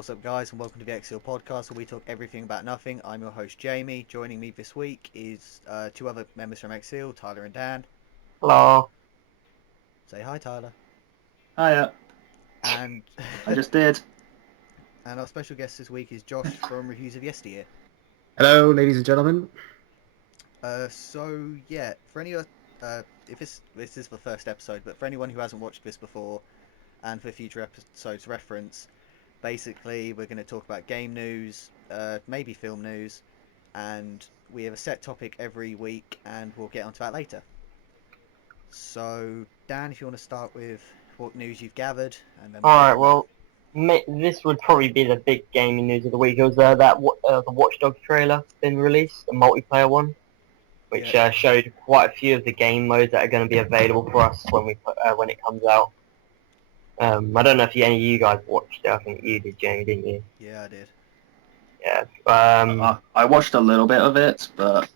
What's up, guys, and welcome to the XSeal Podcast, where we talk everything about nothing. I'm your host, Jamie. Joining me this week is two other members from XSeal, Tyler and Dan. Hello. Say hi, Tyler. Hiya. And I just did. and our special guest this week is Josh from Reviews of Yesteryear. Hello, ladies and gentlemen. For any if this is the first episode, but for anyone who hasn't watched this before, and for future episodes reference, basically we're going to talk about game news, maybe film news, and we have a set topic every week, and we'll get onto that later. So, Dan, if you want to start with what news you've gathered, and then Alright, well, this would probably be the big gaming news of the week. It was the Watch Dogs trailer been released, the multiplayer one, which showed quite a few of the game modes that are going to be available for us when it comes out. I don't know if any of you guys watched it. I think you did, Jamie, didn't you? Yeah, I did. Yeah. I watched a little bit of it, but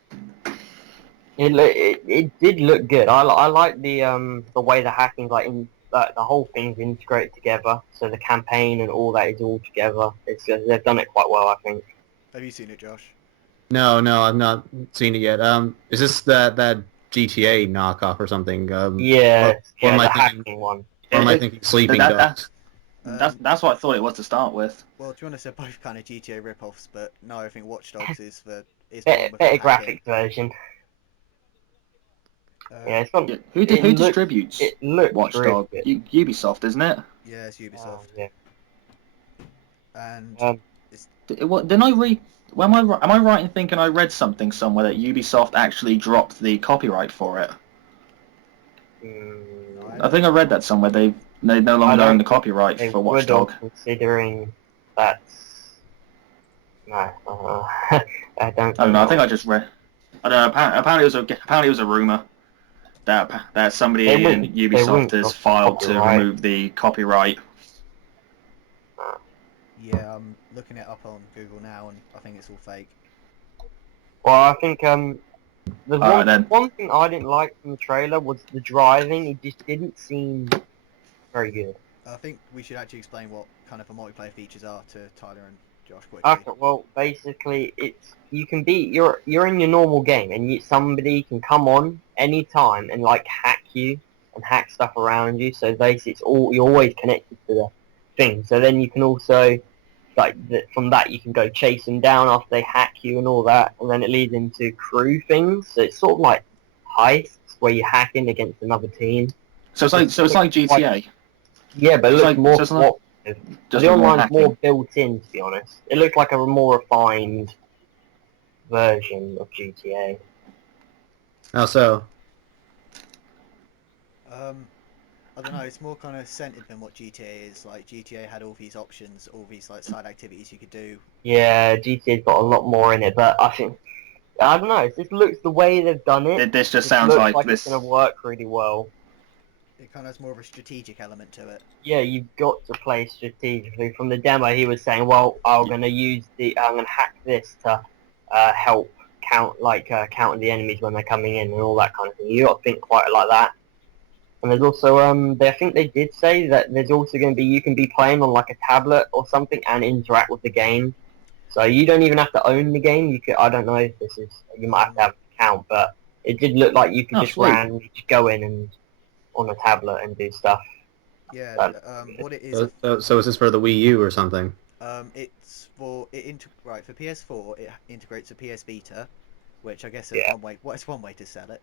It did look good. I like the way the hacking's the whole thing's integrated together. So the campaign and all that is all together. They've done it quite well, I think. Have you seen it, Josh? No, I've not seen it yet. Is this that GTA knockoff or something? Yeah, or am the I hacking thinking? one. Or am I thinking Sleeping Dogs? that's what I thought it was to start with. Well, to be honest, they're both kind of GTA rip-offs, but no, I think Watch Dogs is the one with Better the hacking. graphics version. Yeah, it's not. Who distributes It looks Watch really Dogs? good. Ubisoft, isn't it? Yeah, it's Ubisoft. Yeah. And Didn't I read? Am I right in thinking I read something somewhere that Ubisoft actually dropped the copyright for it? I think I read that somewhere. They no longer own the copyright for Watch Dogs. Considering that's no, I don't. I don't know. I think I just read. I don't know. Apparently it was a rumor that somebody in Ubisoft has filed to remove the copyright. yeah, I'm looking it up on Google now, and I think it's all fake. Well, I think there's Alright, one thing I didn't like from the trailer was the driving. It just didn't seem very good. I think we should actually explain what kind of the multiplayer features are to Tyler and Josh quickly. Okay, well, basically, you're in your normal game, and somebody can come on any time and hack you and hack stuff around you. So basically, you're always connected to the thing. So then you can also from that you can go chase them down after they hack you and all that, and then it leads into crew things. So it's sort of like heists where you're hacking against another team. So it's like GTA. Yeah, but it looks more cooperative. The online's more built in, to be honest. It looks like a more refined version of GTA. How so? I don't know, it's more kind of centered than what GTA is. Like, GTA had all these options, all these side activities you could do. Yeah, GTA's got a lot more in it, but I don't know, it just looks the way they've done it. This just sounds like this. It's going to work really well. It kind of has more of a strategic element to it. Yeah, you've got to play strategically. From the demo, he was saying, "Well, I'm going to hack this to help counter the enemies when they're coming in and all that kind of thing." You got to think quite like that. And there's also I think they did say that there's also going to be you can be playing on like a tablet or something and interact with the game. So you don't even have to own the game. I don't know if you might have to have an account, but it did look like you could just randomly go in and on a tablet and do stuff. Yeah, what it is. So is this for the Wii U or something? It's for PS4. It integrates a PS Vita, which I guess is one way. Well, it's one way to sell it.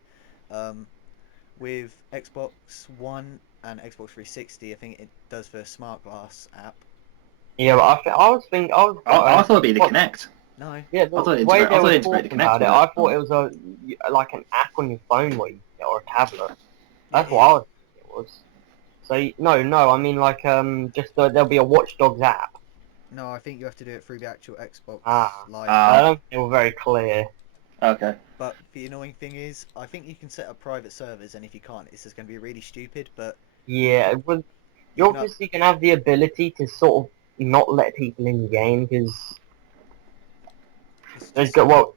With Xbox One and Xbox 360, I think it does for a Smart Glass app. Yeah, but I thought it'd be the Kinect. No. Yeah, I thought it integrated the Kinect. I thought it was like an app on your phone or a tablet. That's what I was thinking it was. So no, I mean there'll be a Watch Dogs app. No, I think you have to do it through the actual Xbox Live. I don't think they were very clear. Okay. But the annoying thing is, I think you can set up private servers, and if you can't, it's just going to be really stupid. But yeah, you obviously can have the ability to sort of not let people in the game because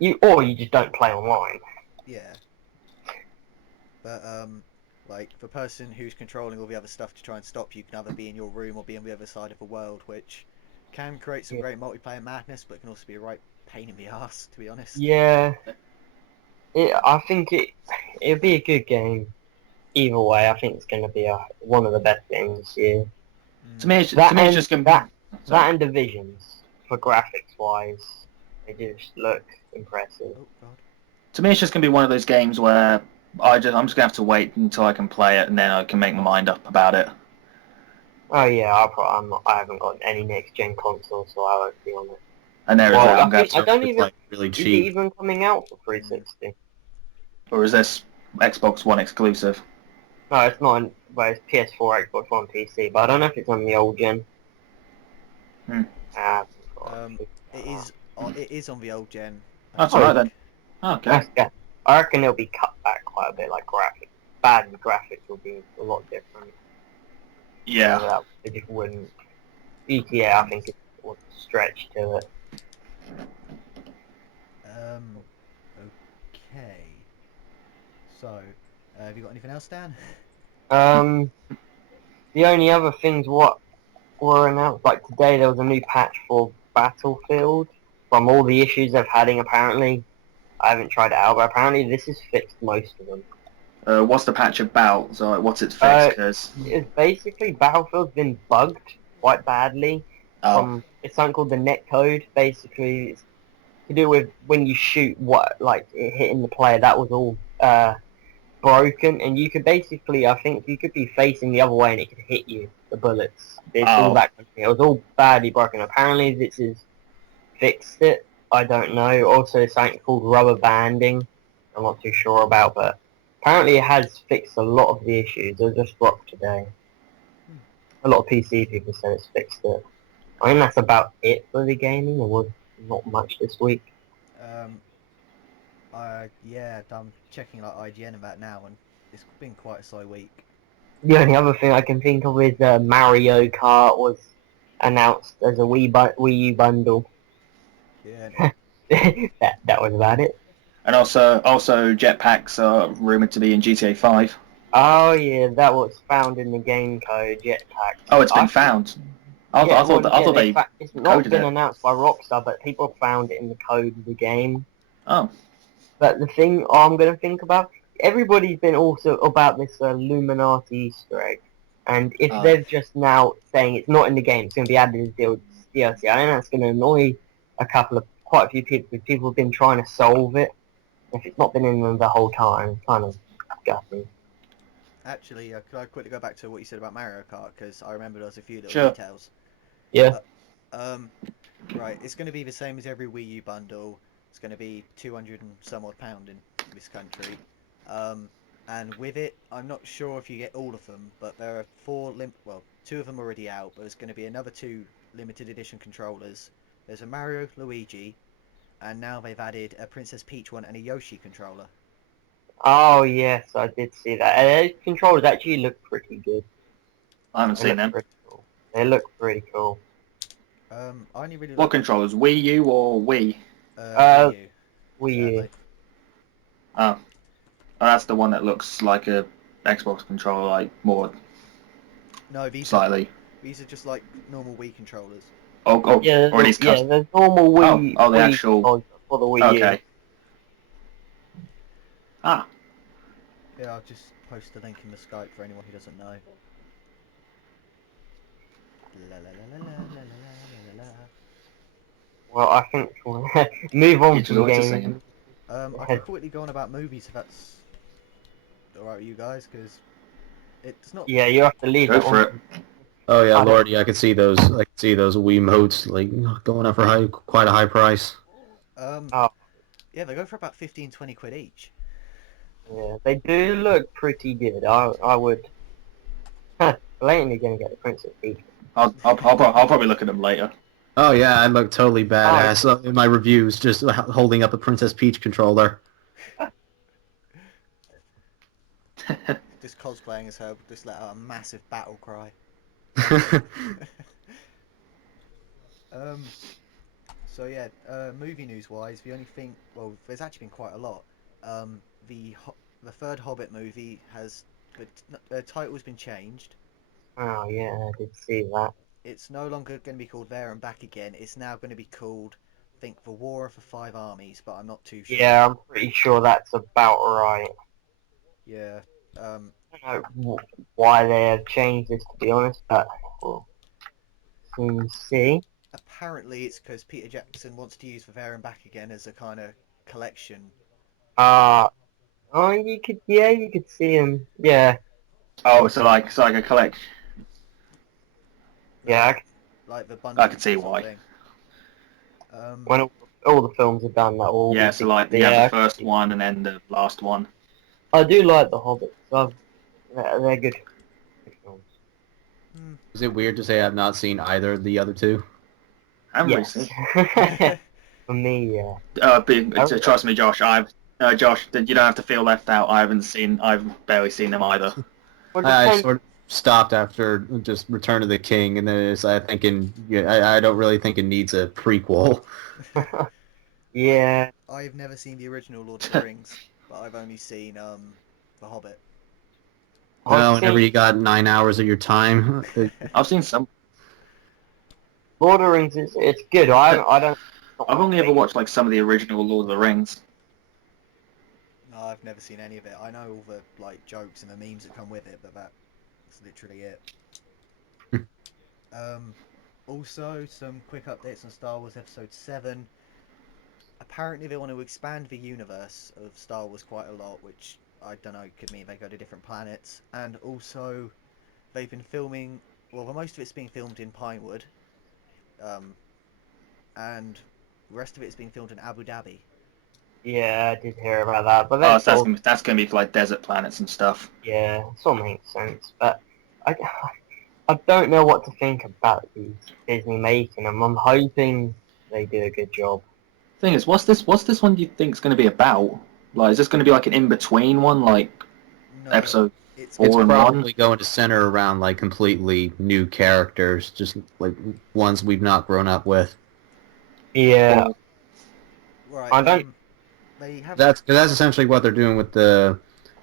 you just don't play online. Yeah. But the person who's controlling all the other stuff to try and stop you can either be in your room or be on the other side of the world, which can create some great multiplayer madness, but it can also be a right pain in the arse, to be honest. Yeah, I think it'll be a good game. Either way, I think it's going to be one of the best games this year. To me, it's just going to be... That and Divisions, for graphics-wise, they just look impressive. Oh, God. To me, it's just going to be one of those games where I'm just going to have to wait until I can play it, and then I can make my mind up about it. Oh yeah, I haven't got any next-gen console, so I won't be on it. And there is that. I'm going to have to... Like really Is it cheap. even coming out for 360? Or is this Xbox One exclusive? No, it's not. Well, it's PS4, Xbox One, PC, but I don't know if it's on the old gen. It is on the old gen. That's alright then. Okay. I reckon it'll be cut back quite a bit, like graphics. Bad graphics will be a lot different. Yeah. So it just wouldn't. GTA, I think it was a stretch to it. Okay. So, have you got anything else, Dan? The only other things what were announced, like today there was a new patch for Battlefield from all the issues they've had apparently. I haven't tried it out, but apparently this has fixed most of them. What's the patch about? So, what's its fix? Cause... It's basically Battlefield's been bugged quite badly. It's something called the netcode. Basically, it's to do with when you shoot it hitting the player. That was all broken, and you could basically, I think you could be facing the other way and it could hit you. The bullets. It's all that. It was all badly broken. Apparently, this has fixed it. I don't know. Also, something called rubber banding. I'm not too sure about, but apparently it has fixed a lot of the issues. It was just dropped today. A lot of PC people said it's fixed it. I think that's about it for the gaming. There was not much this week. I'm checking like IGN and that now, and it's been quite a slow week. The only other thing I can think of is Mario Kart was announced as a Wii U bundle. Yeah. that was about it. And also jetpacks are rumoured to be in GTA 5. Oh yeah, that was found in the game code, jetpack. Oh, it's been found. I thought they it's not been announced by Rockstar, but people found it in the code of the game. Oh. But the thing I'm going to think about, everybody's been also about this Illuminati Easter egg. And if they're just now saying it's not in the game, it's going to be added as DLC, I think that's going to annoy quite a few people, because people have been trying to solve it. If it's not been in them the whole time, it's kind of gutting. Actually, could I quickly go back to what you said about Mario Kart, because I remember there was a few little details. Yeah. Right, it's going to be the same as every Wii U bundle. It's going to be 200 and some odd pound in this country. And with it, I'm not sure if you get all of them, but there are 2 of them already out, but there's going to be another 2 limited edition controllers. There's a Mario, Luigi, and now they've added a Princess Peach one and a Yoshi controller. Oh yes, I did see that. And those controllers actually look pretty good. I haven't seen them. Cool. They look pretty cool. I only really what controllers? Wii U or Wii? Wii U. Wii U. Oh, that's the one that looks like a Xbox controller, like more. No, these slightly. These are just like normal Wii controllers. Yeah, the normal Wii. The Wii actual. For the Wii U. Okay. Ah. Yeah, I'll just post a link in the Skype for anyone who doesn't know. Well, I think we'll move on from gaming. I can quickly go on about movies if that's alright with you guys, because it's not. Yeah, you have to leave. Go for it. Oh yeah, Lordy, I could see those. I could see those Wiimotes like going up for quite a high price. Yeah, they go for about 15-20 quid each. Yeah, they do look pretty good. I would. Blatantly gonna get the Princess Peach. I'll probably look at them later. Oh yeah, I look totally badass in my reviews, just holding up a Princess Peach controller. Just cosplaying as her, just let out a massive battle cry. So yeah, movie news wise, the only thing, well, there's actually been quite a lot. The third Hobbit movie has the title's been changed. Oh yeah, I did see that. it's no longer going to be called There and Back Again. It's now going to be called, I think, The War of the Five Armies, but I'm not too sure. Yeah, I'm pretty sure that's about right. Yeah. I don't know why they have changed this, to be honest, but we'll soon see. Apparently, it's because Peter Jackson wants to use the There and Back Again as a kind of collection. You could see him. Yeah, Oh, so like it's like a collection. yeah. Like the bundle. I can see sort of why. thing. When all the films are done, that will Yeah, be so like you have the first one and then the last one. I do like the Hobbits. They're good films. Is it weird to say I've not seen either of the other two? I haven't Yes. recently. For me, yeah. Trust me, Josh. Josh, you don't have to feel left out. I've barely seen them either. Well, I depends- sort of stopped after just Return of the King, and then I don't really think it needs a prequel. Yeah. I've never seen the original Lord of the Rings, but I've only seen The Hobbit. Well, whenever you got 9 hours of your time, I've seen some. Lord of the Rings it's good. I don't. I've only ever watched like some of the original Lord of the Rings. No, I've never seen any of it. I know all the like jokes and the memes that come with it, but that's literally it. Also, some quick updates on Star Wars Episode 7. Apparently, they want to expand the universe of Star Wars quite a lot, which I don't know, could mean they go to different planets. And also, they've been filming. Well, most of it's being filmed in Pinewood, and the rest of it's being filmed in Abu Dhabi. Yeah, I did hear about that, but Oh, so that's gonna be for like desert planets and stuff. yeah, it all makes sense. But I don't know what to think about these Disney making them. I'm hoping they do a good job. Thing is, what's this one you think is gonna be about? Like, is this gonna be like an in between one, like No, episode it's 4 and 1? probably going to center around like completely new characters, just like ones we've not grown up with. Yeah, right. I don't. They have. That's essentially what they're doing with the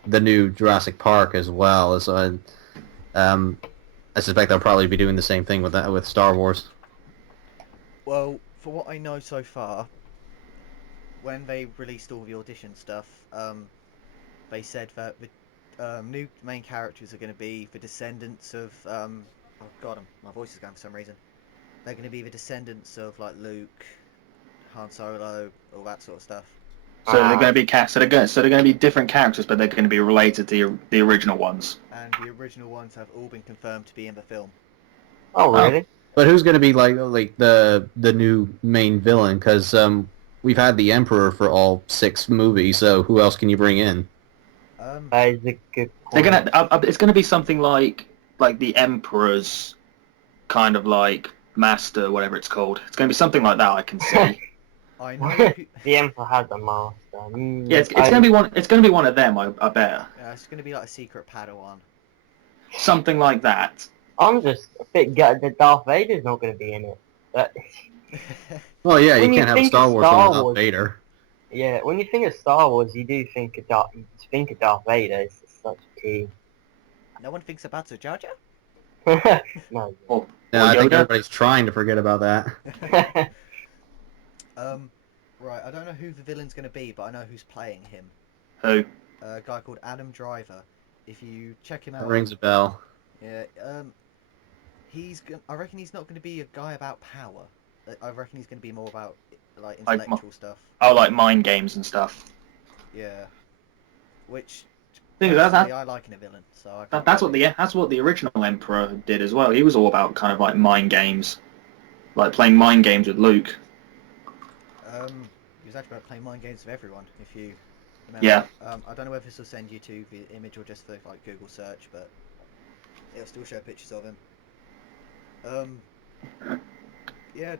new Jurassic Park as well. So I suspect they'll probably be doing the same thing with Star Wars. Well, for what I know so far, when they released all the audition stuff, they said that the new main characters are going to be the descendants of. Oh God, my voice is going for some reason. They're going to be the descendants of like Luke, Han Solo, all that sort of stuff. So they're going to be they're going to be different characters, but they're going to be related to the original ones. And the original ones have all been confirmed to be in the film. Oh, really? But who's going to be like the new main villain? Because we've had the Emperor for all 6 movies, so who else can you bring in? That is a good They're point. gonna. It's going to be something like the Emperor's kind of like master, whatever it's called. It's going to be something like that. I can see. I know. Who... The Emperor has a master. Yeah, it's going to be one. It's going to be one of them. I bet. Yeah, it's going to be like a secret Padawan. Something like that. I'm just a bit gutted that Darth Vader's not going to be in it. But, Well, yeah, you When you can't have think Star of Wars Star without Wars- Vader. yeah, when you think of Star Wars, you do think of Darth Vader. It's just such a key. No one thinks about Jar Jar? No. Or No, I think Yoda. everybody's trying to forget about that. Right, I don't know who the villain's going to be, but I know who's playing him. Who? A guy called Adam Driver. If you check him That out, rings a bell. yeah, I reckon he's not going to be a guy about power. I reckon he's going to be more about like intellectual stuff. Oh, like mind games and stuff. Yeah, which Thing is, personally, I like in a villain. So I can't that's really- what the original Emperor did as well. He was all about kind of like mind games, like playing mind games with Luke. He was actually about playing mind games with everyone. If you remember. Yeah. I don't know whether this will send you to the image or just for like Google search, but it'll still show pictures of him. Yeah,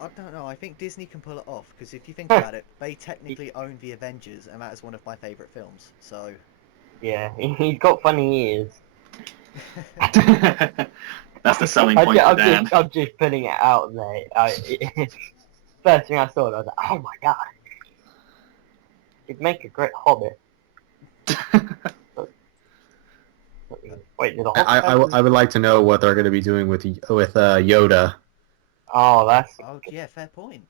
I don't know. I think Disney can pull it off because if you think about it, they technically own the Avengers, and that is one of my favourite films. So. Yeah, he's got funny ears. That's the selling point for Dan. I'm just putting it out there. First thing I saw, I was like, oh my god. He'd make a great hobbit. Wait, did the I would like to know what they're going to be doing with Yoda. Oh, that's... Oh, yeah, fair point.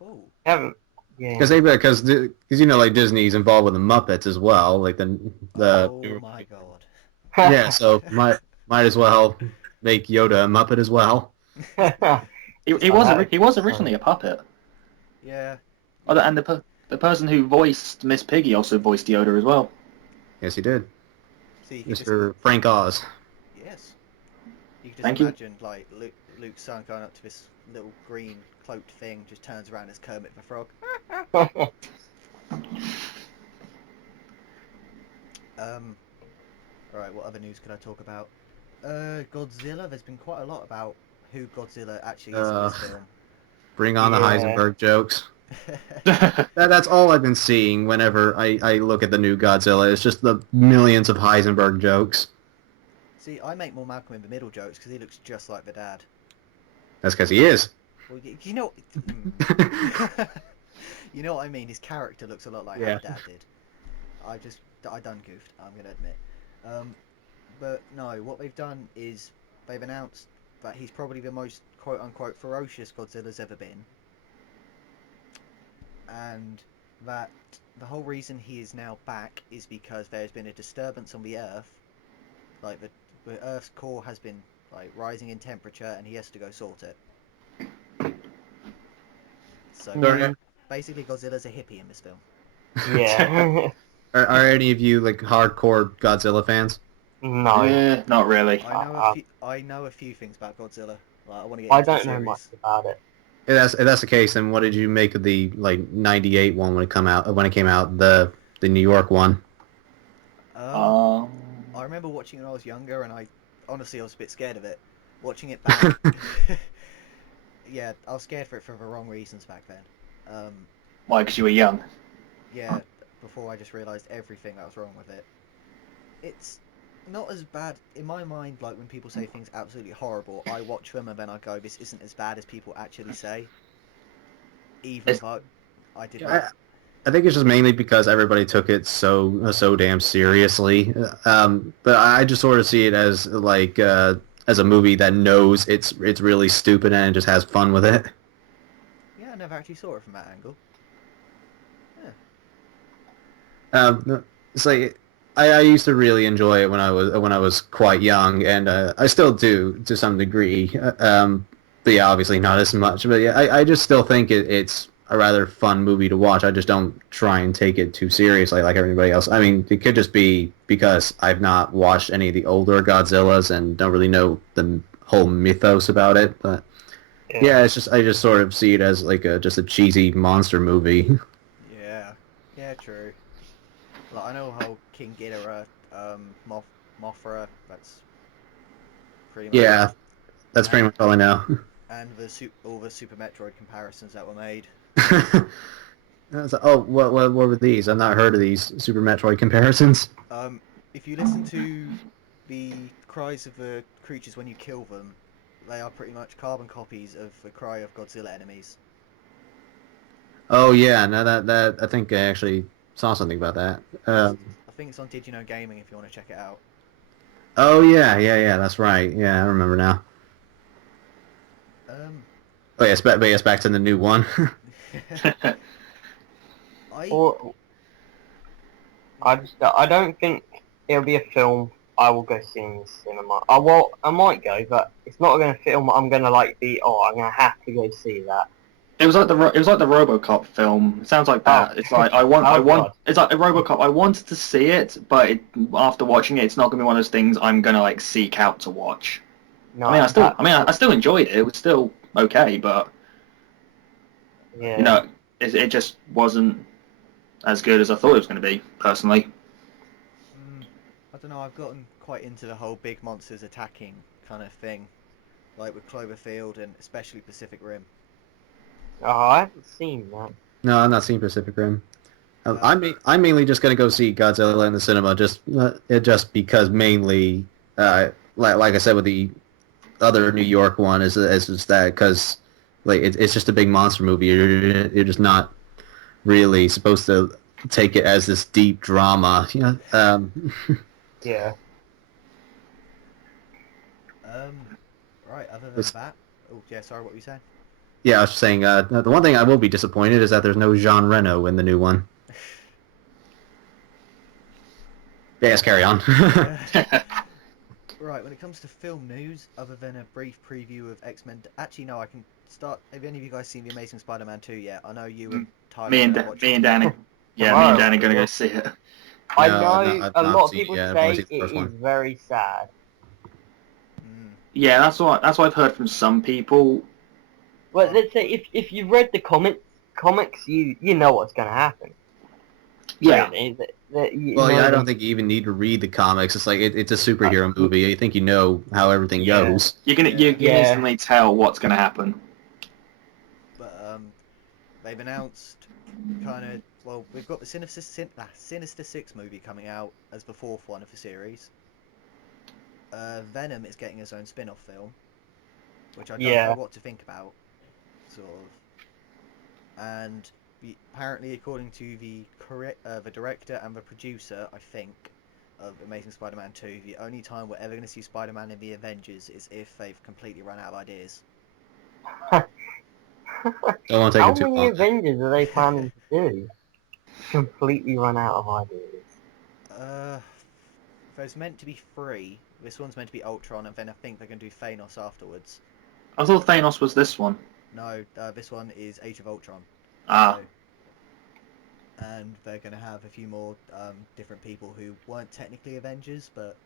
Oh. Yeah. Because you know, like, Disney's involved with the Muppets as well, like the Oh my god. yeah, so might as well make Yoda a Muppet as well. He was originally a puppet. Yeah. Oh, and the person who voiced Miss Piggy also voiced Yoda as well. Yes, he did. See, Mr. Frank Oz. Yes. You can just Thank you. imagine, like, Luke's son going up to this little green cloaked thing, just turns around as Kermit the Frog. Alright, what other news could I talk about? Godzilla. There's been quite a lot about who Godzilla actually is in this film. Bring on the Heisenberg jokes. That's all I've been seeing whenever I look at the new Godzilla. It's just the millions of Heisenberg jokes. See, I make more Malcolm in the Middle jokes because he looks just like the dad. That's because he is. Well, you know... you know what I mean? His character looks a lot like how Dad did. I done goofed, I'm going to admit. But no, what they've done is they've announced that he's probably the most quote-unquote ferocious Godzilla's ever been. And that the whole reason he is now back is because there's been a disturbance on the Earth. Like, the Earth's core has been, like, rising in temperature and he has to go sort it. So, basically Godzilla's a hippie in this film. Yeah. Are any of you, like, hardcore Godzilla fans? No. Yeah, not really. I know a few things about Godzilla. Like, I want to get into I don't the know series. much about it. If that's the case, then what did you make of the, like, 98 one when it came out, the New York one? I remember watching it when I was younger, and I was a bit scared of it. Watching it back, yeah, I was scared for it for the wrong reasons back then. Why? Because you were young. Yeah, before I just realised everything that was wrong with it. It's not as bad in my mind. Like when people say things absolutely horrible, I watch them and then I go, "This isn't as bad as people actually say." Even though I did. I think it's just mainly because everybody took it so damn seriously. But I just sort of see it as like as a movie that knows it's really stupid and it just has fun with it. Yeah, I never actually saw it from that angle. It's like I used to really enjoy it when I was quite young, and I still do to some degree. But yeah, obviously not as much. But yeah, I just still think it's a rather fun movie to watch. I just don't try and take it too seriously like everybody else. I mean, it could just be because I've not watched any of the older Godzillas and don't really know the whole mythos about it. But yeah, I just sort of see it as like just a cheesy monster movie. Yeah, true. Like, I know how King Ghidorah, Mothra, that's pretty much... Yeah, that's pretty much all I know. And all the Super Metroid comparisons that were made. What were these? I've not heard of these Super Metroid comparisons. If you listen to the cries of the creatures when you kill them, they are pretty much carbon copies of the cry of Godzilla enemies. Oh yeah, no, that I think I actually saw something about that. I think it's on Did You Know Gaming if you want to check it out. Oh yeah, that's right. Yeah, I remember now. Oh yes, back to the new one. I don't think it'll be a film I will go see in the cinema. I might go, but it's not going to film I'm going to like I'm going to have to go see that. It was like the RoboCop film. It sounds like that. It's like It's like a RoboCop. I wanted to see it, but after watching it, it's not gonna be one of those things I'm gonna like seek out to watch. No, I still enjoyed it. It was still okay, but yeah, it just wasn't as good as I thought it was gonna be. Personally, I don't know. I've gotten quite into the whole big monsters attacking kind of thing, like with Cloverfield and especially Pacific Rim. Oh, I haven't seen that. No, I've not seen Pacific Rim. I'm mainly just going to go see Godzilla in the cinema, just because mainly, like I said with the other New York one, is just that because like it's just a big monster movie. You're just not really supposed to take it as this deep drama. Yeah. Right. Other than It's- that, oh yeah, sorry, what were you saying? Yeah, I was saying, the one thing I will be disappointed is that there's no Jean Reno in the new one. Yes, carry on. Right, when it comes to film news, other than a brief preview of X-Men... Actually, no, I can start... Have any of you guys seen The Amazing Spider-Man 2 yet? I know you and Tyler Me and are watching me and it. Danny. Yeah, me and Danny are gonna go see it. I No, know I've a not lot of seen it people yet. I've only say seen the first it is one. very sad. Mm. Yeah, that's what I've heard from some people. Well, let's say if you've read the comics, you know what's going to happen. Yeah, Really, you Well, yeah, know I don't them. think you even need to read the comics. It's like it's a superhero movie. I think you know how everything yeah. goes. You can Yeah. you can instantly tell what's gonna happen. But, they've announced kind of... Well, we've got the Sinister Six movie coming out as the fourth one of the series. Venom is getting its own spin-off film, which I don't know Yeah. what to think about, sort of. And apparently, according to the director and the producer, I think, of Amazing Spider-Man 2, the only time we're ever going to see Spider-Man in the Avengers is if they've completely run out of ideas. Don't want to take How it too many long. Avengers are they planning to do? Completely run out of ideas. There's meant to be three. This one's meant to be Ultron, and then I think they're going to do Thanos afterwards. I thought Thanos was this one. No, this one is Age of Ultron. Ah, So, and they're going to have a few more different people who weren't technically Avengers, but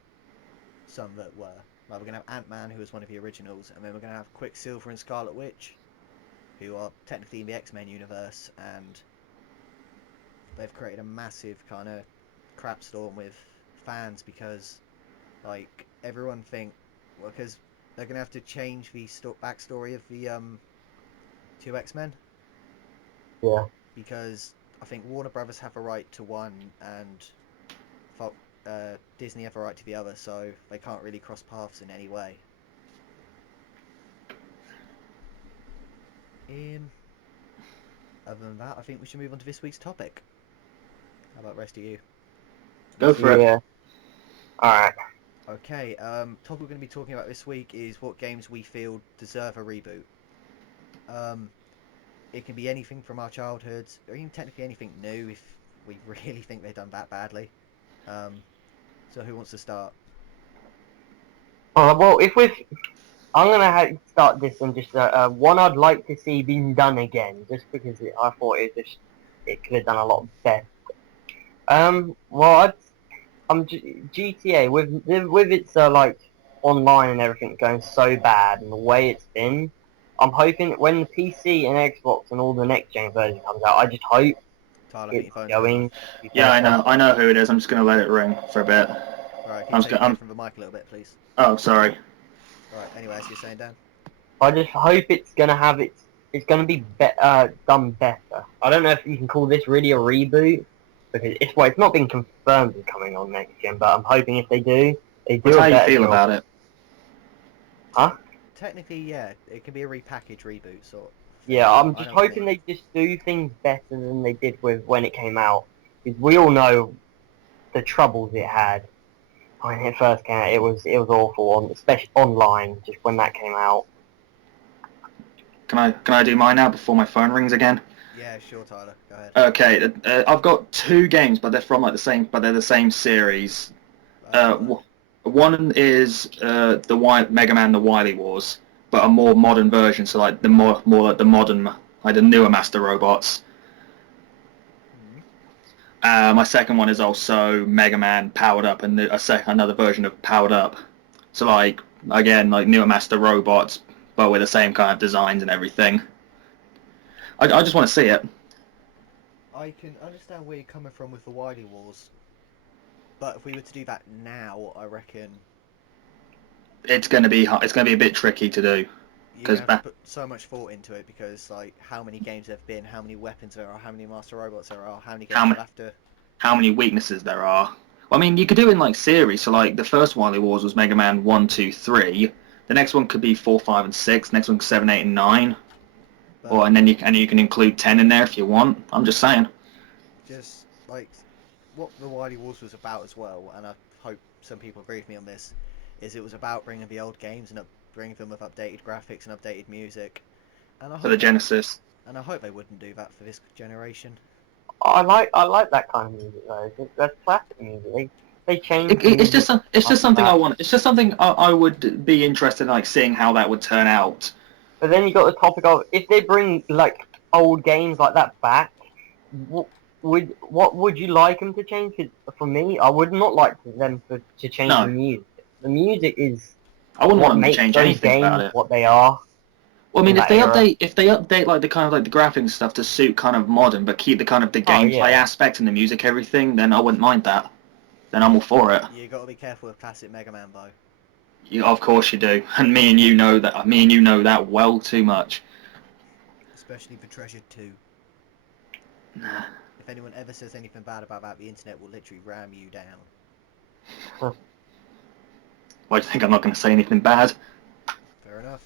some that were. Like, we're going to have Ant-Man, who was one of the originals, and then we're going to have Quicksilver and Scarlet Witch, who are technically in the X-Men universe, and they've created a massive kind of crap storm with fans because, like, everyone well, because they're going to have to change the backstory of the two X-Men, Yeah. because I think Warner Brothers have a right to one, and Disney have a right to the other, so they can't really cross paths in any way. Other than that, I think we should move on to this week's topic. How about the rest of you? go for it. Yeah. Alright. Okay, topic we're going to be talking about this week is what games we feel deserve a reboot. It can be anything from our childhoods, or even technically anything new if we really think they've done that badly. So who wants to start? Well, I'm gonna start this and just one I'd like to see being done again, just because I thought it could have done a lot better. Well, GTA with its like online and everything going so bad and the way it's been. I'm hoping that when the PC and Xbox and all the next gen version comes out, I just hope Tyler, I think it's your phone's going to be Yeah, better. I know who it is. I'm just gonna let it ring for a bit. Right, can I'm you just take gonna. it away from the mic a little bit, please? Oh, sorry. Right, anyway, as you're saying, Dan? I just hope it's gonna be done better. I don't know if you can call this really a reboot because it's not been confirmed as coming on next gen, but I'm hoping if they do What's a how you better feel job. about it? Huh? Technically, yeah, it can be a repackaged reboot, sort of. Yeah, I'm I just know what you hoping mean. they just do things better than they did with when it came out. Because we all know the troubles it had when it first came out. It was awful, especially online, just when that came out. Can I do mine now before my phone rings again? Yeah, sure, Tyler. Go ahead. Okay, I've got two games, but they're from like they're the same series. One is the Mega Man the Wily Wars, but a more modern version, so like the more like the modern, like the newer Master Robots. My second one is also Mega Man Powered Up, and another version of Powered Up. So like again, like newer Master Robots, but with the same kind of designs and everything. I just want to see it. I can understand where you're coming from with the Wily Wars, but if we were to do that now, I reckon It's gonna be a bit tricky to do. you're gonna have to put so much thought into it because, like, how many games there have been, how many weapons there are, how many Master Robots there are, how many games you'll have to. How many weaknesses there are. Well, I mean, you could do it in like series. So like the first Wily Wars was Mega Man 1, 2, 3. The next one could be 4, 5, and 6. The next one 7, 8, and 9. But And then you can include 10 in there if you want. I'm just saying. just like what the Wily Wars was about as well, and I hope some people agree with me on this, is it was about bringing the old games and bringing them with updated graphics and updated music. And I For the Genesis. and I hope they wouldn't do that for this generation. I like that kind of music though. That's classic music. They change. It's just something that. I want. It's just something I would be interested in, like seeing how that would turn out. But then you got the topic of if they bring like old games like that back, what would you like them to change? 'Cause for me, I would not like them to change No. the music. The music is I wouldn't what want them to makes change those anything games about it. what they are. Well, I mean, in if that era. they update like the kind of like the graphics stuff to suit kind of modern, but keep the kind of the gameplay aspect and the music, everything, then I wouldn't mind that. Then I'm all for it. You got to be careful with classic Mega Man though. Of course you do, and me and you know that. Me and you know that well too much. Especially for Treasure 2. Nah. If anyone ever says anything bad about that, the internet will literally ram you down. Why do you think I'm not going to say anything bad? Fair enough.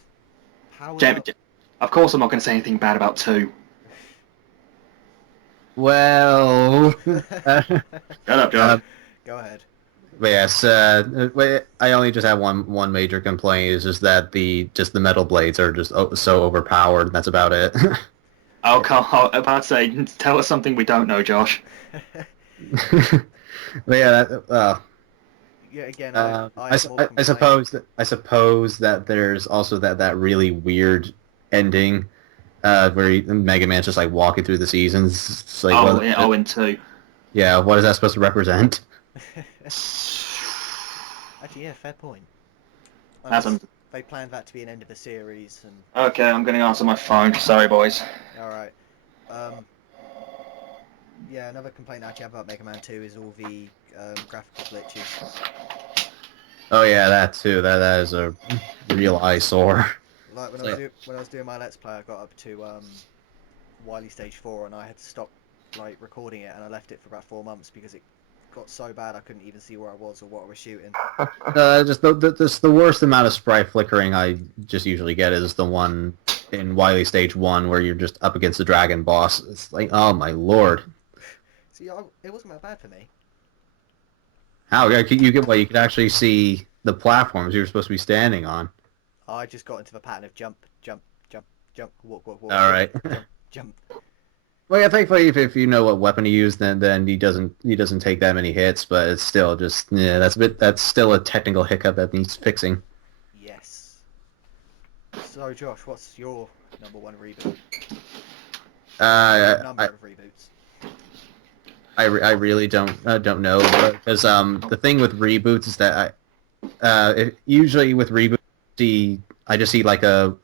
How Of course I'm not going to say anything bad about 2. Well, Shut up, John. Go ahead. but yes, I only just have one major complaint is just that the metal blades are just so overpowered. That's about it. I'm about to say, tell us something we don't know, Josh. But yeah, Yeah, again, I suppose that there's also that really weird ending where Mega Man's just like walking through the seasons. It's like, in 2. Yeah, what is that supposed to represent? Actually, yeah, fair point. They planned that to be an end of a series, and Okay, I'm going to answer my phone. Sorry, boys. all right. Yeah, another complaint I actually have about Mega Man 2 is all the graphical glitches. Oh yeah, that too. That is a real eyesore. Like when I was doing my Let's Play, I got up to Wily Stage 4, and I had to stop like recording it, and I left it for about 4 months because it got so bad I couldn't even see where I was or what I was shooting. Just the worst amount of sprite flickering I just usually get is the one in Wily Stage 1 where you're just up against the dragon boss. It's like, oh my lord. See, it wasn't that bad for me. How you could actually see the platforms you were supposed to be standing on. I just got into the pattern of jump, jump, jump, jump, walk, walk, walk. All right. Jump, jump. Well, yeah, thankfully, if you know what weapon to use, then he doesn't take that many hits. But it's still just that's still a technical hiccup that needs fixing. Yes. So, Josh, what's your number one reboot? Number of reboots. I really don't know because the thing with reboots is that usually with reboots I just see like a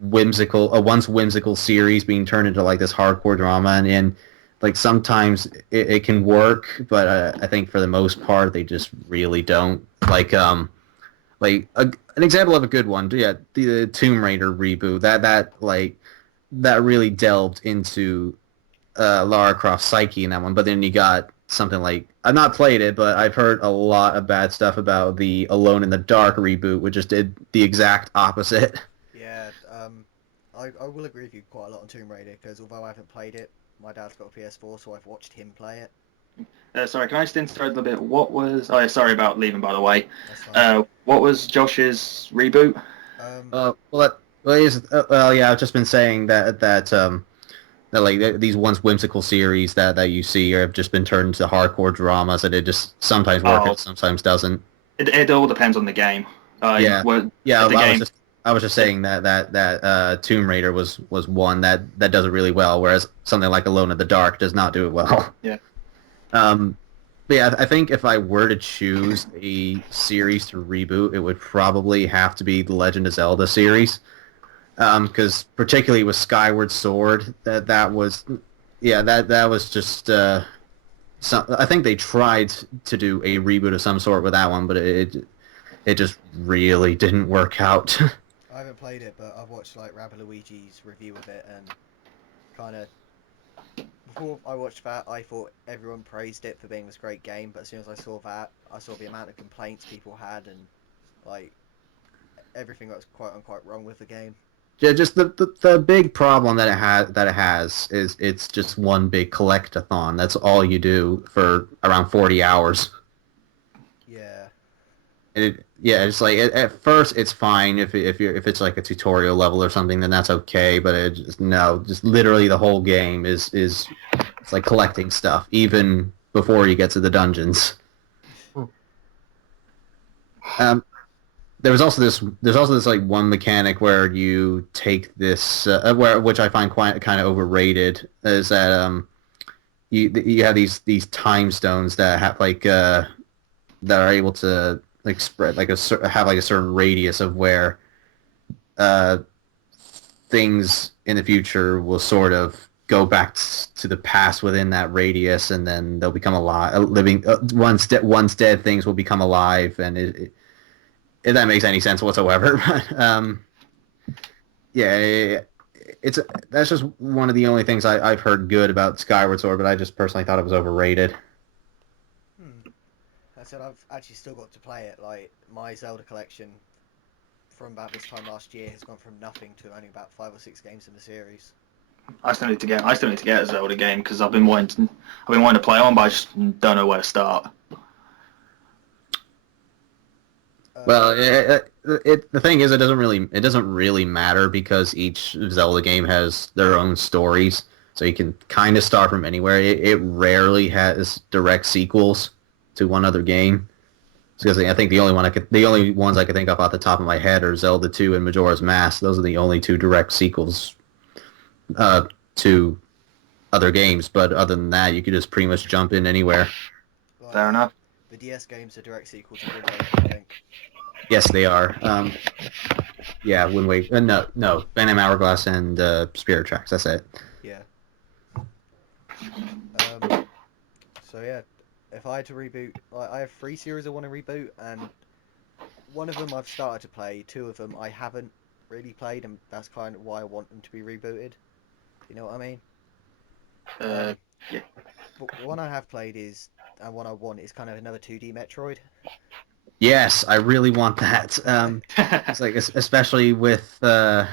once whimsical series being turned into like this hardcore drama, and like sometimes it can work, but I think for the most part they just really don't. Like an example of a good one, yeah, the Tomb Raider reboot that really delved into Lara Croft's psyche in that one, but then you got something like, I've not played it, but I've heard a lot of bad stuff about the Alone in the Dark reboot, which just did the exact opposite. Yeah, I will agree with you quite a lot on Tomb Raider, because although I haven't played it, my dad's got a PS4, so I've watched him play it. Sorry, can I just insert a little bit? What was... Oh, yeah, sorry about leaving, by the way. That's fine. What was Josh's reboot? Yeah, I've just been saying that like these once whimsical series that you see have just been turned into hardcore dramas, and it just sometimes works and sometimes doesn't. It all depends on the game. I was just saying that Tomb Raider was one that does it really well, whereas something like Alone in the Dark does not do it well. Yeah. But yeah, I think if I were to choose a series to reboot, it would probably have to be the Legend of Zelda series. Because particularly with Skyward Sword, that was just I think they tried to do a reboot of some sort with that one, but it just really didn't work out. I haven't played it, but I've watched like Rabbit Luigi's review of it, and kind of before I watched that, I thought everyone praised it for being this great game, but as soon as I saw that, I saw the amount of complaints people had and like everything that was quite unquite wrong with the game. Yeah, just the big problem that it has is it's just one big collect-a-thon. That's all you do for around 40 hours. Yeah. yeah, it's like at first it's fine if it's like a tutorial level or something, then that's okay. But just literally the whole game is it's like collecting stuff even before you get to the dungeons. Um, there's also this like one mechanic where you take this which I find quite kind of overrated, is that you have these time stones that have like that are able to like spread like have like a certain radius of where things in the future will sort of go back to the past within that radius, and then they'll become alive. Living once dead things will become alive, and if that makes any sense whatsoever. Yeah, that's just one of the only things I've heard good about Skyward Sword, but I just personally thought it was overrated. I said I've actually still got to play it. Like, my Zelda collection from about this time last year has gone from nothing to only about 5 or 6 games in the series. I still need to get a Zelda game because I've been wanting to play on, but I just don't know where to start. Well, the thing is, it doesn't really matter because each Zelda game has their own stories, so you can kind of start from anywhere. It rarely has direct sequels to one other game, because I think the only ones I can think of off the top of my head are Zelda 2 and Majora's Mask. Those are the only 2 direct sequels to other games. But other than that, you could just pretty much jump in anywhere. Like, Fair enough. The DS games are direct sequels to Wind Waker, I think. Yes, they are. Yeah, Wind Waker. No, Phantom Hourglass and Spirit Tracks. That's it. Yeah. So yeah, if I had to reboot, like, I have 3 series I want to reboot, and one of them I've started to play, 2 of them I haven't really played, and that's kind of why I want them to be rebooted. You know what I mean? Yeah. But one I have played is, and one I want is kind of another 2D Metroid. Yes, I really want that. It's like, especially with the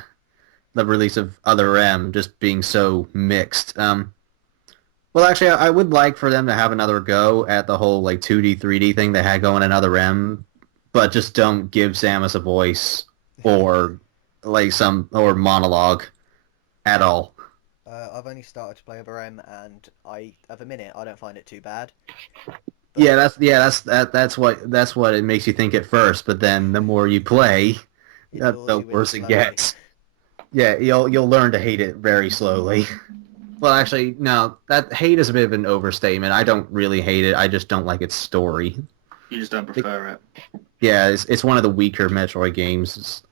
release of Other M just being so mixed. Well, actually, I would like for them to have another go at the whole like 2D, 3D thing they had going in Other M, but just don't give Samus a voice or like or monologue at all. I've only started to play Other M, and at the minute, I don't find it too bad. Yeah, that's what it makes you think at first, but then the more you play, the worse it gets. Yeah, you'll learn to hate it very slowly. Well, actually, no, that hate is a bit of an overstatement. I don't really hate it. I just don't like its story. You just don't prefer it. Yeah, it's one of the weaker Metroid games.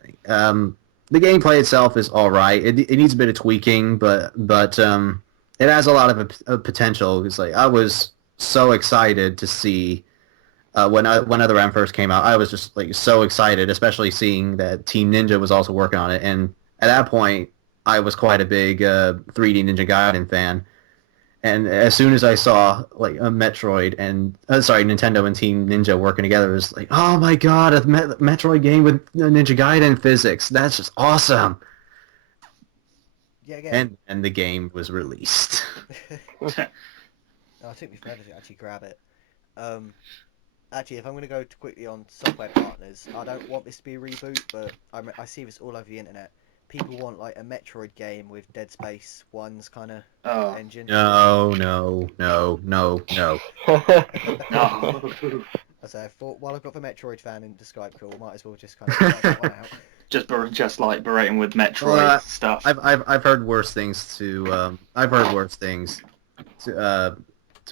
The gameplay itself is all right. It needs a bit of tweaking, but it has a lot of potential. It's like I was so excited to see when Other M first came out. I was just like so excited, especially seeing that Team Ninja was also working on it. And at that point, I was quite a big 3D Ninja Gaiden fan. And as soon as I saw like a Metroid and Nintendo and Team Ninja working together, it was like, oh my god, a Metroid game with Ninja Gaiden physics. That's just awesome. Yeah, again. And the game was released. It took me forever to actually grab it. Actually, if I'm going to go quickly on software partners, I don't want this to be a reboot, but I see this all over the internet. People want like a Metroid game with Dead Space 1's kind of engine. No. No. As I thought, while I've got the Metroid fan in the Skype call, might as well just kind of get that one out. Just like berating with Metroid stuff. I've heard worse things to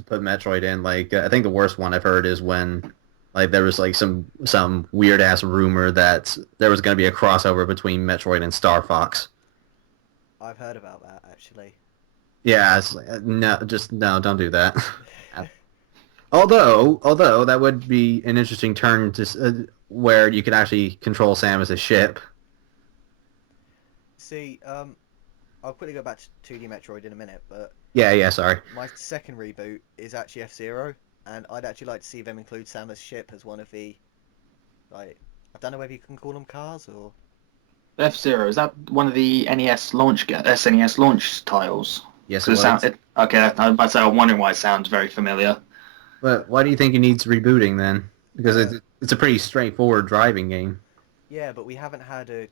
put Metroid in. Like I think the worst one I've heard is when like there was like some weird ass rumor that there was going to be a crossover between Metroid and Star Fox. I've heard about that actually. Yeah, it's like, no, don't do that. Although that would be an interesting turn to where you could actually control Samus' ship. See, I'll quickly go back to 2D Metroid in a minute, but Yeah, sorry. my second reboot is actually F-Zero, and I'd actually like to see them include Samus' ship as one of the, like, I don't know whether you can call them cars or... F-Zero, is that one of the SNES launch titles? Yes, it was. Okay, I'm wondering why it sounds very familiar. But why do you think it needs rebooting then? Because it's a pretty straightforward driving game. Yeah, but we haven't had a.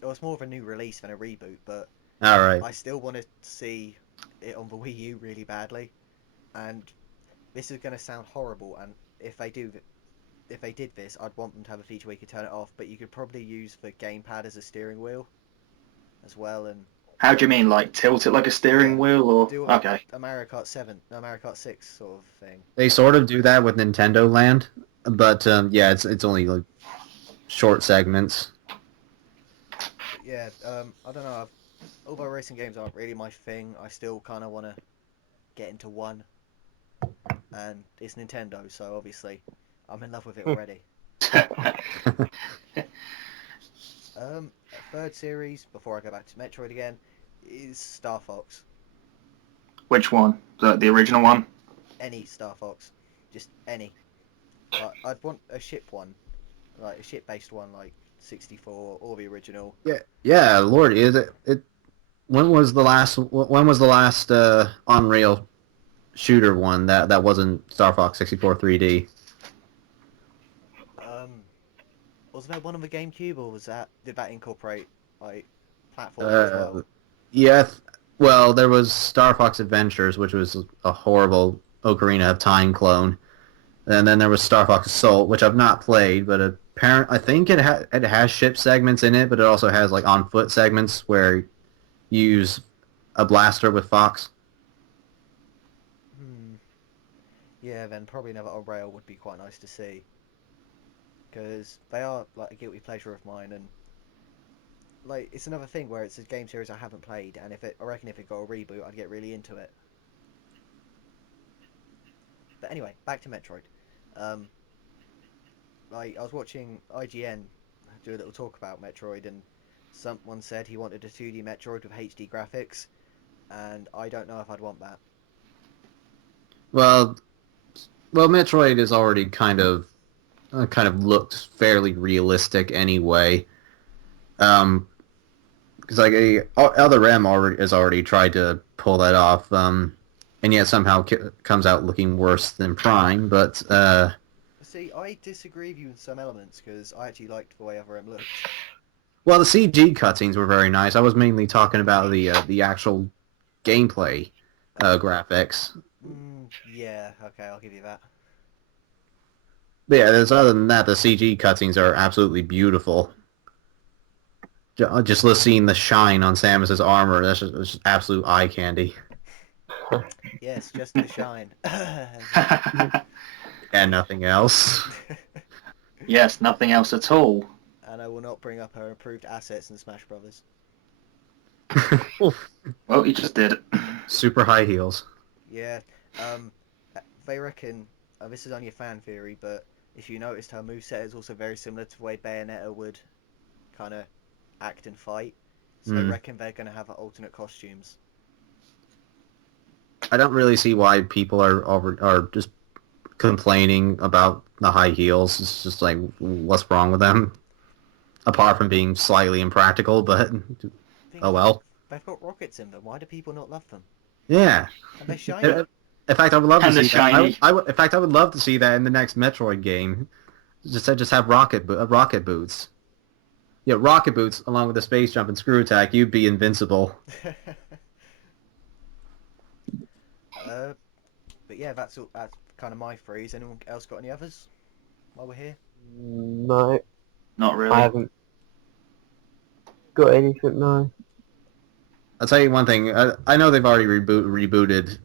Well, it's more of a new release than a reboot, but All right. I still want to see it on the Wii U really badly. And this is going to sound horrible, and if they did this, I'd want them to have a feature where you could turn it off, but you could probably use the gamepad as a steering wheel as well, and How do you mean, like tilt it like a steering wheel, or do okay? a Mario Kart 6 sort of thing. They sort of do that with Nintendo Land, but yeah, it's only like short segments. But yeah, I don't know. Although racing games aren't really my thing, I still kind of want to get into one, and it's Nintendo, so obviously I'm in love with it already. Third series, before I go back to Metroid again, is Star Fox. Which one? The original one? Any Star Fox. Just any. I'd want a ship one. Like a ship-based one, like 64 or the original. Yeah, Lord, is it? When was the last Unreal shooter one that wasn't Star Fox 64 3D? Was there one on the GameCube, or did that incorporate like platforms as well? Yeah, well, there was Star Fox Adventures, which was a horrible Ocarina of Time clone, and then there was Star Fox Assault, which I've not played, but I think it has ship segments in it, but it also has like on foot segments where you use a blaster with Fox. Yeah, then probably another on rail would be quite nice to see, because they are like a guilty pleasure of mine, and like it's another thing where it's a game series I haven't played, and I reckon if it got a reboot, I'd get really into it. But anyway, back to Metroid. Like I was watching IGN do a little talk about Metroid, and someone said he wanted a 2D Metroid with HD graphics, and I don't know if I'd want that. Well, Metroid is already kind of looked fairly realistic anyway. Because like Other M has already tried to pull that off, and yet somehow comes out looking worse than Prime. But See, I disagree with you in some elements, because I actually liked the way Other M looked. well, the CG cutscenes were very nice. I was mainly talking about the actual gameplay graphics. Yeah, okay, I'll give you that. But yeah, other than that, the CG cutscenes are absolutely beautiful. Just seeing the shine on Samus's armor, that's just absolute eye candy. Yes, just the shine. And nothing else. Yes, nothing else at all. And I will not bring up her improved assets in Smash Brothers. Well, you just did. Super high heels. Yeah, they reckon, this is only a fan theory, but if you noticed, her moveset is also very similar to the way Bayonetta would kind of act and fight. So they reckon they're going to have alternate costumes. I don't really see why people are just complaining about the high heels. It's just like, what's wrong with them? Apart from being slightly impractical, but oh well. They've got rockets in them. Why do people not love them? Yeah. And they're shiny. In fact, I would love to see shiny. that. In fact, I would love to see that in the next Metroid game. Just have rocket boots. Yeah, rocket boots along with the space jump and screw attack. You'd be invincible. But yeah, that's kind of my phrase. Anyone else got any others while we're here? No, Not really. I haven't got anything, no. I'll tell you one thing. I know they've already rebooted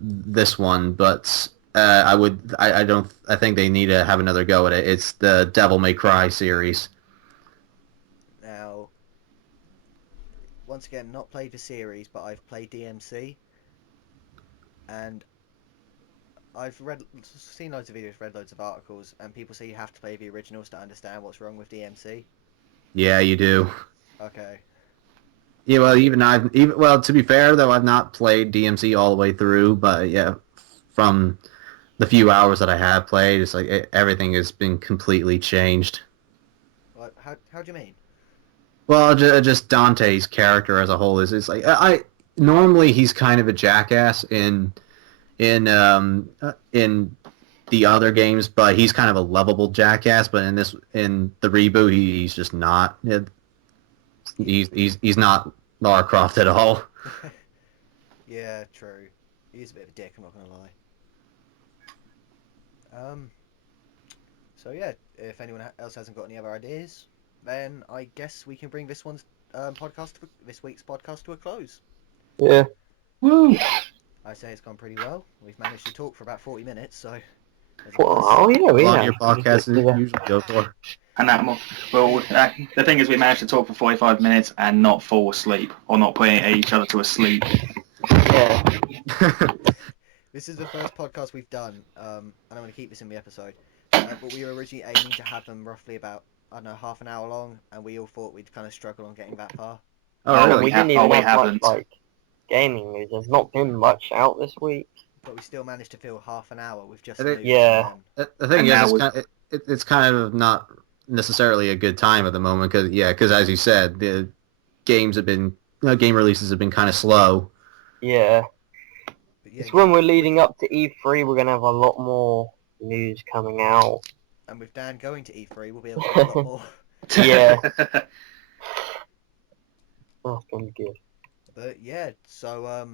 this one, but I think they need to have another go at it. It's the Devil May Cry series. Now, once again, not played the series, but I've played DMC, and I've seen loads of videos, read loads of articles, and people say you have to play the originals to understand what's wrong with DMC. Yeah, you do. Okay. Yeah, well, to be fair though, I've not played DMC all the way through, but yeah, from the few hours that I have played, it's like everything has been completely changed. Like, how do you mean? Well, just Dante's character as a whole is like normally he's kind of a jackass in the other games, but he's kind of a lovable jackass. But in the reboot, he's just not. He's not Lara Croft at all. Yeah, true. He's a bit of a dick, I'm not gonna lie. So yeah, if anyone else hasn't got any other ideas, then I guess we can bring this week's podcast to a close. Yeah. Woo! I say it's gone pretty well. We've managed to talk for about 40 minutes, so there's a Well, plus. oh yeah, we How long have. your podcasts usually go for? And that, well, the thing is, we managed to talk for 45 minutes and not fall asleep, or not putting each other to a sleep. Yeah. This is the first podcast we've done, and I'm going to keep this in the episode. But we were originally aiming to have them roughly about, I don't know, half an hour long, and we all thought we'd kind of struggle on getting that far. Oh, really? We didn't even we have haven't. much like gaming news. There's not been much out this week. But we still managed to fill half an hour with just I think- news. Yeah. The thing And is, now it's kind of not necessarily a good time at the moment because as you said, the games have been game releases have been kind of slow. Yeah. But yeah, It's when we're leading up to E3, we're gonna have a lot more news coming out. and with Dan going to E3, we'll be able to do a lot more. Yeah. That's gonna be good. But yeah, so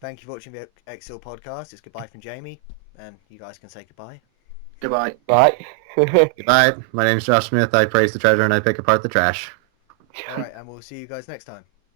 thank you for watching the XSeal Podcast. It's goodbye from Jamie, and you guys can say goodbye. Goodbye. Right. Goodbye. My name's Josh Smith. I praise the treasure and I pick apart the trash. Alright, and we'll see you guys next time.